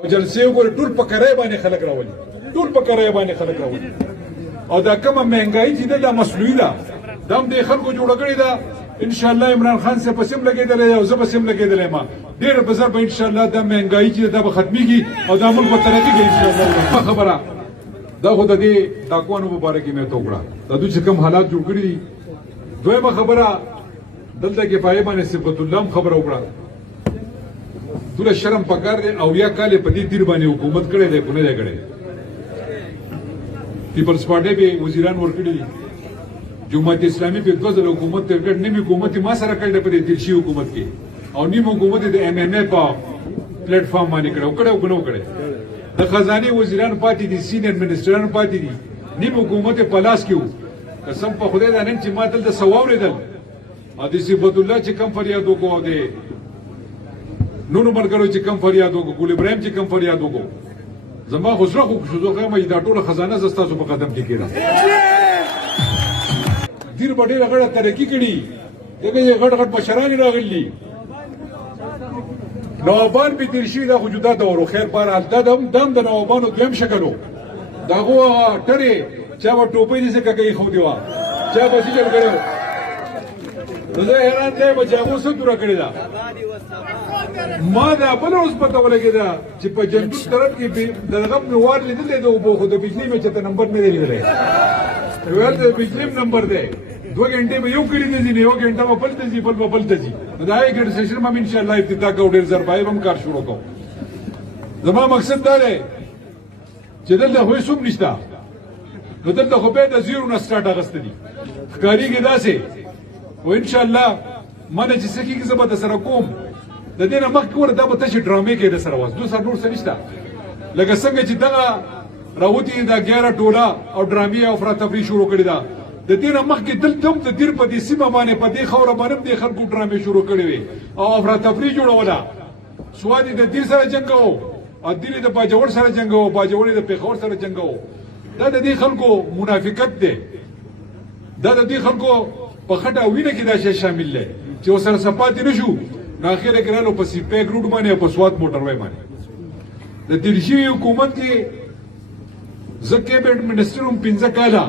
او جلسې وګورئ ټول په کرای باندې خلک راولي، ټول په کرای باندې خلک راولي. او دا کومه مهنګایي چې ده دا مصنوعي ده، دا هم دې خلکو جوړه کړې ده. ان شاء الله عمران خان صاحب پسې هم لګېدلی او زه پسې هم لګېدلی یم. ډېر په زر به ان شاء الله دا مهنګایي چې دا به ختمېږي او دا ملک به ترقي کوي ان شاء الله. خبره دا خو د دې ډاکوانو په باره کې مې ته وکړه، د دوی چې کوم حالات جوړ کړي دي. دویمه خبره دلته کې پایې باندې صفت الله هم خبره وکړه. دوله شرم پکار دی او یا کال په دې تیر باندې حکومت کړی دی کو نه دی کړی. پیپلز پارټي به وزیران ورکړي دي، جماعت اسلامي په 2000 حکومت تر کړ، نیمه حکومت ما سره کړل په دې تیرشي حکومت کې، او نیمه حکومت د ام ام ا په پلیټ فارم باندې کړو کړو. د خزانه وزیران پاتې دي، سینیئر منسټران پاتې دي، نیمه حکومت په لاس کې وو. قسم په خدای دا نن چې ما دلته سواوریدل ا دې صفت الله چې کم فریاد وکړو دې نونو مرګرو چې کم فریاد وکړو، ګل ابراهیم چې کم فریاد وکړو، زما خو زړه خو شوزوغه مې دا ټول خزانه زستاسو په قدم کې کېده. دیر په ډېره غړه ترقي کړي، دغه یې غټ غټ مشران راغلي، نوابان به تیر شي. دا خو جدا دور خیر بار دا دم د نوابانو دویم شکل و. دا خو ټرې چا به ټوپۍ دې څه کوي خو دی وا چا به څه کړو. زه حیران دی چې هغه څه دوره کړی دا. ما دا بل اوس پته ولګېده چې په جندوت طرف کې د غم نوار لیدلې د اوبو خو د بجلی مې چېرته نمبر نه دی لیدلی. ویل د بجلی نمبر دی 2 غنټې به یو کړي دي، 1 غنټه به بل ته ځي، بل به بل ته ځي. دا یې ګډ سیشن به ان شاء الله افتتاح کوو، ډېر زر به هم کار شروع کوو. زما مقصد دا دی چې دلته خو هېڅوک نشته، نو دلته خو به د زیرو نه سټارټ اخیسته دي. ښکارېږي داسې و ان شاء الله مانه چې څه کېږي زه به درسره کوم. د دې نه مخکې ور دا به تشې ډرامې کوي درسره واس دو سره نور څه نشته. لکه څنګه چې دغه راوتې دا 11 ټوله او ډرامې او افراتفري شروع کړې ده، د دې نه مخکې دلته هم د دیر په دې سیمه باندې په دې خوره باندې هم دې خلکو ډرامې شروع کړې وې او افراتفري جوړوله. سواد یې د دیر سره جنګوو او دیر یې د باجوړ سره جنګوو، باجوړ یې د پېښور سره جنګوو. دا د دې خلکو منافقت دی، دا د دې خلکو په خټه وینه کې دا شی شامل دی چې ورسره سپاتې نه شو. نو اخر کې رالو په سی پیک روډ باندې او په سواد موټر وای باندې د تیر شوي حکومت کې زه کیبنټ منسټر هم 15 کاله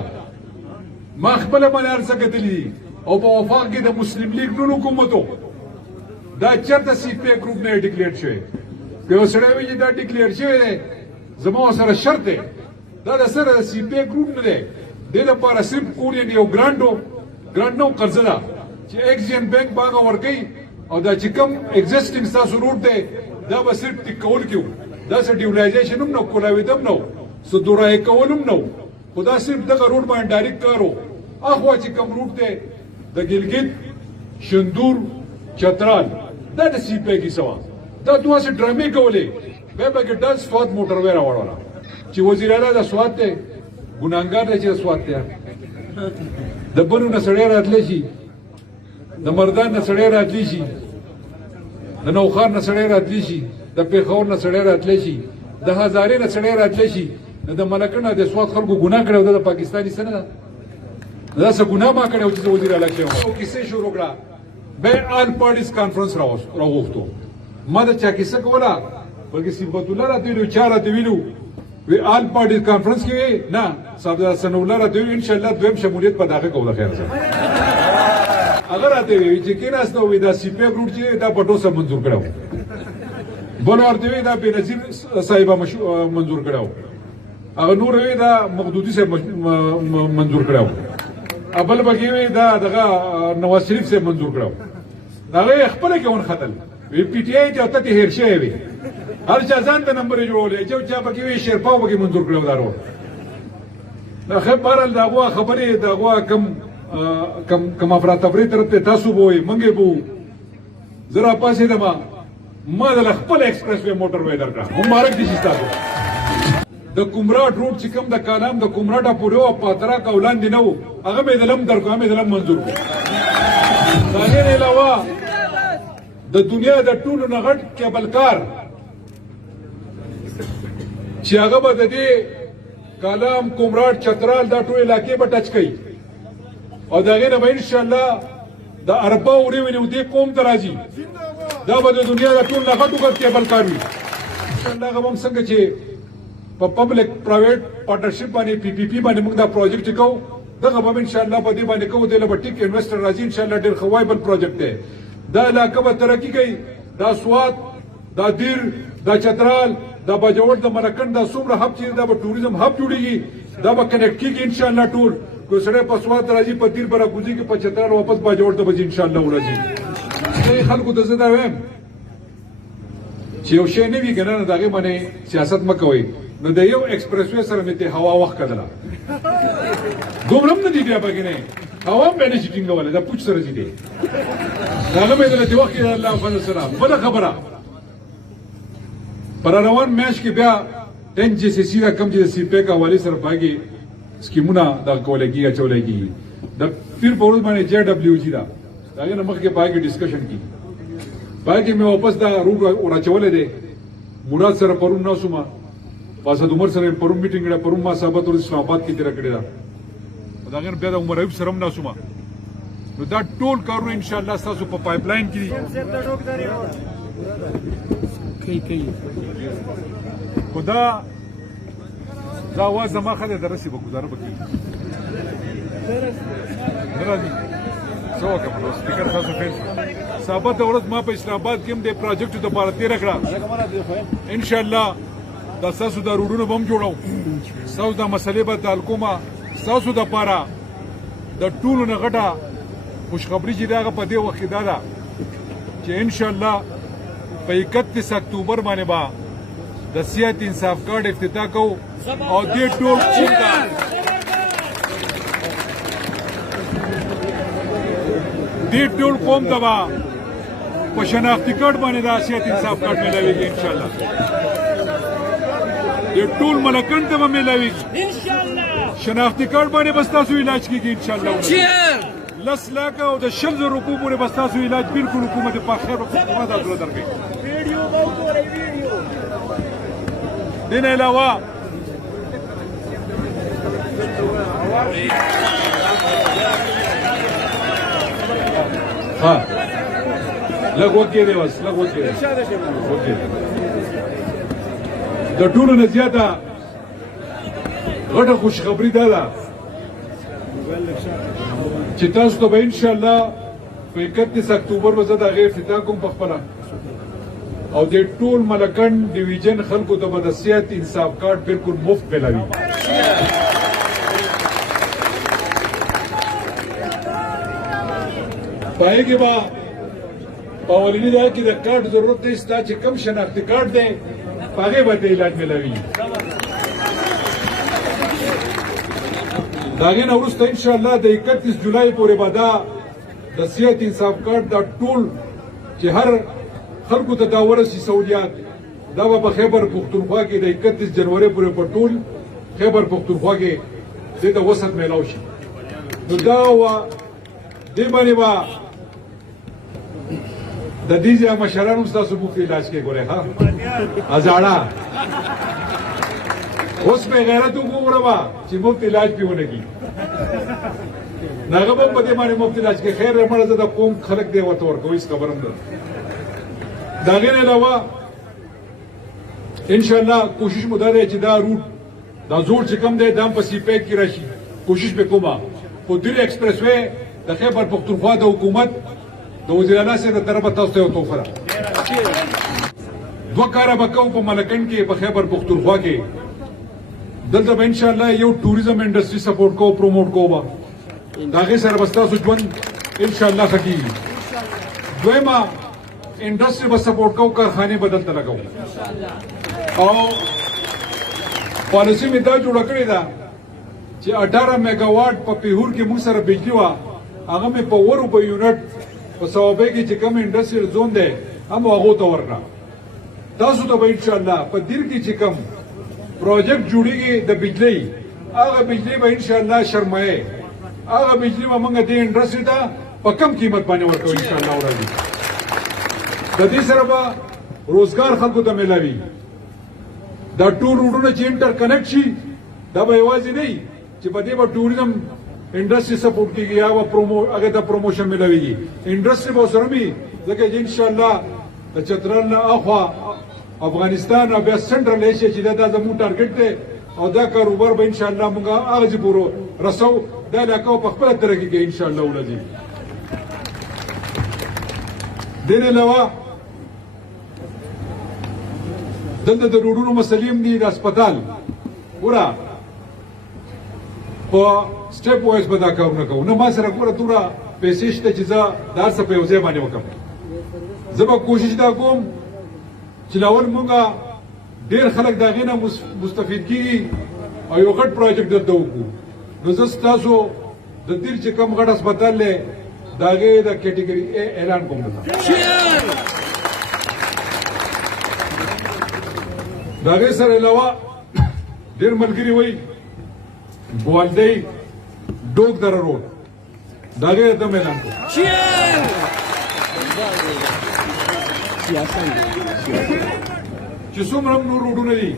ما خپله باندې هر څه کتلي دي. او په وفاق کې د مسلم لیگ ټول حکومتو دا چېرته سی پیک روډ نه ډیکلیئر شوی. که یو سړی وایي چې دا ډیکلیئر شوی دی زما سره شرط دی، دا د سره د سی پیک روډ نه دی. دې لپاره صرف کورین یو ګرانډ نو قرضه ده چې ایکسچینج بینک باغ ورکوي او دا چې کوم ایگزیسټینګ ستاسو روډ دی دا به صرف ټیک کول کېو، داسې ډیولایزیشن هم نه، کولاویدم نه، څه دورایې کول هم نه، خو دا صرف دغه روډ باندې ډایرکټ کار و. اخوا چې کوم روډ دی د ګلګت شندور چترال دا د سی پی کیسه وه. دا دواسې ډرامې کولې بیا به کې ډز سوات موټر وی راوړله چې وزیر اعلی د سوات دی ګناهګار دی چې د سوات دی. د بنو نه سړی راتلی شي، د مردان نه سړی راتلی شي، د نوخار نه سړی راتلی شي، د پېښور نه سړی راتلی شي، د هزارې نه سړی راتلی شي. د ملکه نه د سوات خلکو ګناه کړی او د پاکستاني څه نه ده، دا څه ګناه ما کړی و چې زه وزیر اعلی شوی وم. کیسې شروع کړه، بیا آل پارټیز کانفرنس راوغوښتو. ما د چا کیسه کوله بلکې صفت الله راته ویلو، چا راته ویلو وی آل پارټیز کانفرنس کې نه صاحب ثناء الله راته ویل ان شاء الله دویم شمولیت په داخل کوو. د خیر سره هغه راته وی چې کېناسته وي دا سی پی روډ چې دا په ټوسه منظور کړو، بل ورته وی دا بېنظیر صاحبه منظور کړو، هغه نور وی دا مخدودي صاحب منظور کړو، بل بګي وی دا دغه نواز شریف صاحب منظور کړو. هغه خپله کې ونختل وی پی ټی آی ته ته هیر شوی وي، هر چا ځان ته نمبر جوړولې چې چا پکې وی شیرپا پکې منظور کړو. دا روډ دا خبره د هغه خبرې د هغه کم افراتفري طرف ته تاسو به وایي منګې به زه راپاڅېدم ما د خپل ایکسپریس وی موټر وی درکړه. مبارک دي شي تاسو. د کومراټ روډ چې کوم د کالام د کومراټه پورې او پاتراک او لاندې نه و هغه مې د لم درکړو، هغه مې د لم منظور کړو. د هغې نه علاوه د دنیا د ټولو نه غټ کیبل کار چې هغه به د دې کالام کومراټ چترال دا ټول علاقې به ټچ کوي او د هغې نه به انشاءالله د اربا وریونې دې قوم ته راځي. دا به د دنیا د ټول نه غټ کیبل کار وي. انشاءالله هغه هم څنګه چې په پبلک پرایویټ پارټنرشپ باندې پی پی پی باندې موږ دا پروجیکټ کوو دغه به انشاءالله په دې باندې کوو د لبټیک انویسټر راځي انشاءالله ډېر خوایبل پروجیکټ دی دا علاقه به ترقی کوي دا سوات دا دیر دا چترال دا باجوړ د مرکند دا څومره هب چې دا به ټوریزم هب جوړیږي دا به کنیکټ کیږي انشاءالله ټول کو سره په سوات راځي په دیر برا کوزي کې په چترال واپس باجوړ ته به انشاءالله ورځي دې خلکو ته زده وایم چې یو شی نه وي کنه نه دغه باندې سیاست مکوئ نو د یو ایکسپریس وې سره مې ته هوا وخت کړله دومره نه دی بیا پکې نه هوا به نه شي ټینګولای دا پوښ سره دي هغه مې دلته وخت الله فضل سلام بل خبره پر روان میش کې بیا ان جی سی سی دا کم چې سی پی کا والی سره باګي سکیمونه دا کولګي اچولګي د پیر په ورځ باندې جے ډبلیو جی دا هغه نه مخکې باګي ډسکشن کی باګي مې واپس دا روډ ورچولې دي مراد سره پرون نو سما پاسه عمر سره پرون میټینګ را پرون ما صاحب تر اسلام آباد کې تیر کړی دا دا غیر بیا د عمر ایوب سره نو سما نو دا ټول کارونه ان شاء الله تاسو په پایپ لاین کې کوي خدا دا आवाज ما خله درسي به گزاره وکړي راځي څو کوم سپیکر تاسو فیل ثابت اورز ما په اسلام آباد کې د پروجیکټ د لپاره تیر کړه ان شاء الله دا تاسو د روډونو بم جوړو تاسو د مسلې په تعلقومه تاسو د لپاره د ټولو نه غټه خوشخبری چې داغه په دې وخت دا ده چې ان شاء الله په 31 اکتوبر باندې با د صحت انصاف کارت افتتاح کوو او دې ټول چیندا دې ټول قوم ته با په شناختی کارت باندې د صحت انصاف کارت ملويږي ان شاء الله دې ټول ملکان ته ملويږي ان شاء الله شناختی کارت باندې بس تاسو علاج کیږي ان شاء الله لس لاکه او د 100,000 روپو پورې بس تاسو علاج بالکل حکومت په خیر او خدمات درو درکې ویډیو مو ګورئ ویډیو دین علاوه ها لګو کې دی وس لګو کې د ټولو نه زیاته غټه خوشخبری ده چې تاسو ته به ان شاء الله په 31 اکتوبر ورځ د غیر افتتاح کوم په خپل او د ټول ملکن ډیویژن خلکو ته به د صحت انصاف کارت بالکل مفت ملوي پای کې با پاولینی دا کې د کارت ضرورت نشته چې کم شناختی کارت دی هغه به د علاج ملوي داغه نه وروسته ان شاء الله د 31 جولای پورې به دا د صحت انصاف کارت د ټول چې هر خلکو ته دا ورسي سہولیات دا به خیبر پختونخوا کې د 31 جنوري پورې په ټول خیبر پختونخوا کې د وسط میلاو شي نو دا وا دې باندې با د دې ځای مشرانو تاسو په علاج کې ګورئ ها ازاړه اوس په غیرت وګورم چې مفت علاج پیونه کی ناغه په دې باندې مفت علاج کې خیر رمړه د قوم خلک دی ورته ورکوي اس خبرم ده داغه نه علاوه ان شاء الله کوشش مو ده چې دا روټ دا زوړ چې کم دی دام په سی پیک کې راشي کوشش وکوما خو دې ایکسپریس وې د خیبر پختونخوا د حکومت د وزیر اعلی سره د طرفه تاسو ته توفه ده دوه کار به کوم په ملکن کې په خیبر پختونخوا کې دلته به ان شاء الله یو ټوریزم انډستری سپورټ کو پروموټ کو با داغه سره بستاسو ژوند ان شاء الله خکی دویما انډستری به سپورټ کو کارخانه بدلته لګاو او پالیسی می دا جوړ کړی دا چې 18 میگا واټ په پیهور کې موږ سره بجلی وا هغه مې په ورو په یونټ په صوبې کې چې کوم انډستریل زون دی هم هغه ته ورکړه تاسو ته به ان شاء الله په دیر کې چې کوم پروجیکټ جوړیږي د بجلی هغه بجلی به ان شاء الله شرمایه هغه بجلی به موږ د انډستری ته په کم قیمت باندې ورکوو ان شاء الله ورځي د دې سره به روزګار خلکو ته ملوي دا ټول روډونه چې انټر کنیکټ شي دا به یوازې نه چې په دې به ټوریزم انډستری سپورټ کیږي یا هغه ته پروموشن ملويږي انډستری به سره می ځکه ان شاء الله د چترال نه اخوا افغانستان او بیا سنټرل ایشیا چې دا زموږ ټارګټ دی او دا کاروبار به ان شاء الله موږ هغه ځای پورې رسو دا علاقه په خپله ترقي کوي ان شاء الله ولدي دین علاوه دلته د روډونو مسلې هم دي د هسپتال ګوره په سټیپ وایز به دا کارونه کوو نه ما سره ګوره دومره پیسې شته چې زه دا هر څه په یو ځای باندې وکړم زه به کوشش دا کوم چې لاول مونږ ډېر خلک د هغې نه مستفید کېږي او یو غټ پروجیکټ دلته وکړو نو زه ستاسو د دیر چې کوم غټ هسپتال دی د هغې د کیټګري اے اعلان کوم دلته د هغې سره علاوه ډېر ملګري وایي ګوالدی ډوک دره روډ د هغې دم اعلان کوم چې څومره هم نور روډونه دي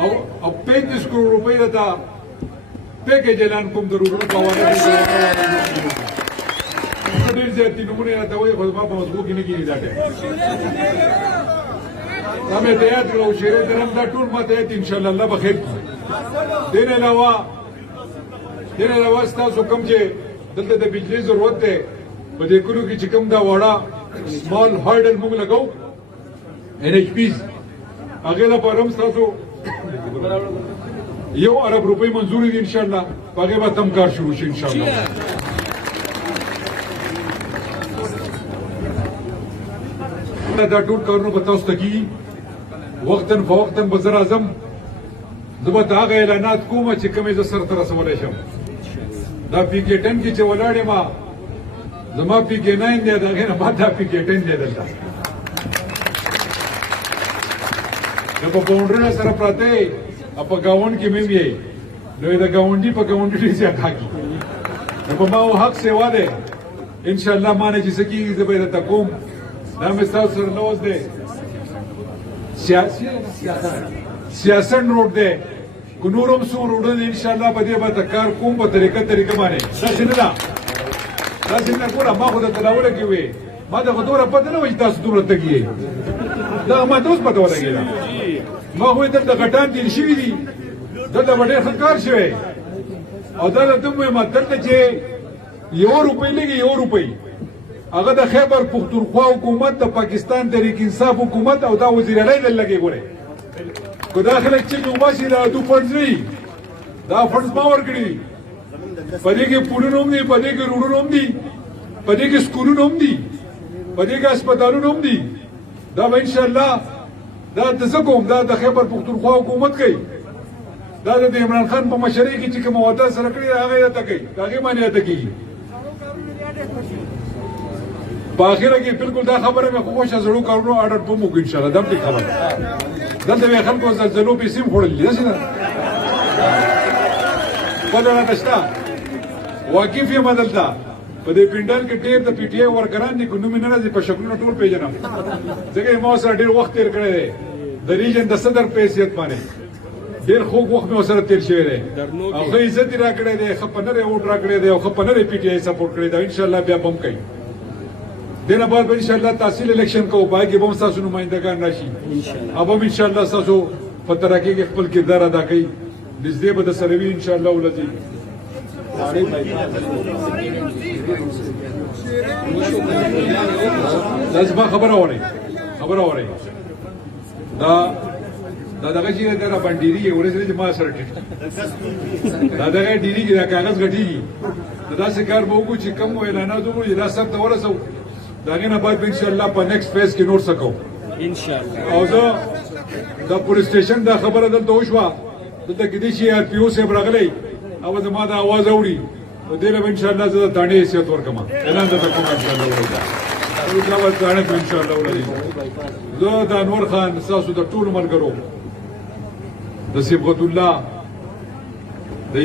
او 35 کروڑ روپۍ دته پیکیج اعلان کوم د روډونو په حواله ډېر زیاتې نومونه یې راته وایي خو زما په مضمون کې نه کېږي دا ټایم دا مې ته یاد کړه او شعرې درم دا ټول ما ته یاد انشاءالله الله به خیر کړي دین علاوه ستاسو کوم چې دلته د بجلي ضرورت دی په دې کلو کې چې کوم دا واړه سمال هارډل موږ لګو NHPs هغې لپاره هم ستاسو 1 ارب روپۍ منظورې دي انشاءالله په هغې به تم کار شروع شي انشاءالله دا ټول کارونه به تاسو ته کېږي وقتاً فوقتاً به زه راځم زه به ته هغه اعلانات کوم چې کومې زه سرته رسولی شم دا PK 10 کې چې ولاړ یم زما PK 9 دی د هغې نه بعد دا PK 10 دی دلته نو په باونډرۍ سره پراته یې او په ګاونډ کې مې یې نو د ګاونډي په ګاونډي ډېر زیات حق نو په ما او حق سیوا دی انشاءالله ما نه چې څه کېږي زه به یې درته کوم دا مې ستاسو سره لوز دی سیاسن روډ دی که نور هم څو روډونه دي انشاءالله په دې به ته کار کوم په طریقه باندې داسې نه ده داسې نه ګوره ما خو درته راوړه کې وې ما ته خو دومره پته نه وه چې تاسو دومره تږي یې دغه ما ته اوس پته ولګېده ما خو دلته غټان تېر شوي دي دلته به ډېر ښه کار شوی او دا درته هم وایم دلته چې 1 روپۍ لګي 1 روپۍ هغه د خیبر پختونخوا حکومت د پاکستان تحریک انصاف حکومت او دا وزیر اعلی دل لګي ګورې که دا خلک چې وباسي دا دو فنډز نه دا فنډز ما ورکړي په دې کې پلونه هم دي په دې کې روډونه هم دي په دې کې سکولونه هم دي په دې کې هسپتالونه هم دي دا به انشاءالله دا د زه کوم دا د خیبر پختونخوا حکومت کوي دا د عمران خان په مشرۍ کې چې کومه وعده سره کړې ده هغه یې ادا کوي د هغې باندې ادا کېږي په اخره کې بالکل دا خبره مې خو خوښه زړو کارونو آرډر به موږ انشاءالله دا هم ټیک خبره دلته به خلکو زلزلو پیسې هم خوړلې دي داسې نه بله راته شته واقف یم دلته په دې پنډال کې ډېر د PTI ورکران دي که نوم یې نه راځي په شکلونه ټول پېژنم ځکه یې ما سره ډېر وخت تېر کړی دی د ریجن د صدر په حیثیت باندې ډېر خوږ وخت مې ورسره تېر شوی دی او ښه عزت یې راکړی دی ښه په نرې ووټ راکړی دی او ښه په نرې PTI سپورټ کړی دی انشاءالله بیا به هم کوي دې نه بعد به انشاءالله تحصیل الیکشن کوو په هغې کې به هم ستاسو نمایندګان راشي او به هم انشاءالله ستاسو په ترقۍ کې خپل کردار ادا کوي نږدې به درسره وي انشاءالله ولځي دا زما خبره اورئ دا دغه چې دا باندې ډیری ورسره چې ما سره ټیټ دا دغه ډیری کې دا کاغذ غټیږي دا څه کار به وکړو چې کوم اعلانات وکړو دا سب ته ورسو دا غینه باید ان شاء الله په نیکسټ فیز کې نور سکو ان شاء الله او زه د پولیس سټیشن دا خبره دلته وشوه دلته کې دي چې RPO صاحب راغلی او زما دا आवाज اوري نو دې له ان شاء الله زه د تانې حیثیت ورکم اعلان درته کوم ان شاء الله ان شاء الله زه د انور خان ستاسو د ټولو ملګرو د صبغت الله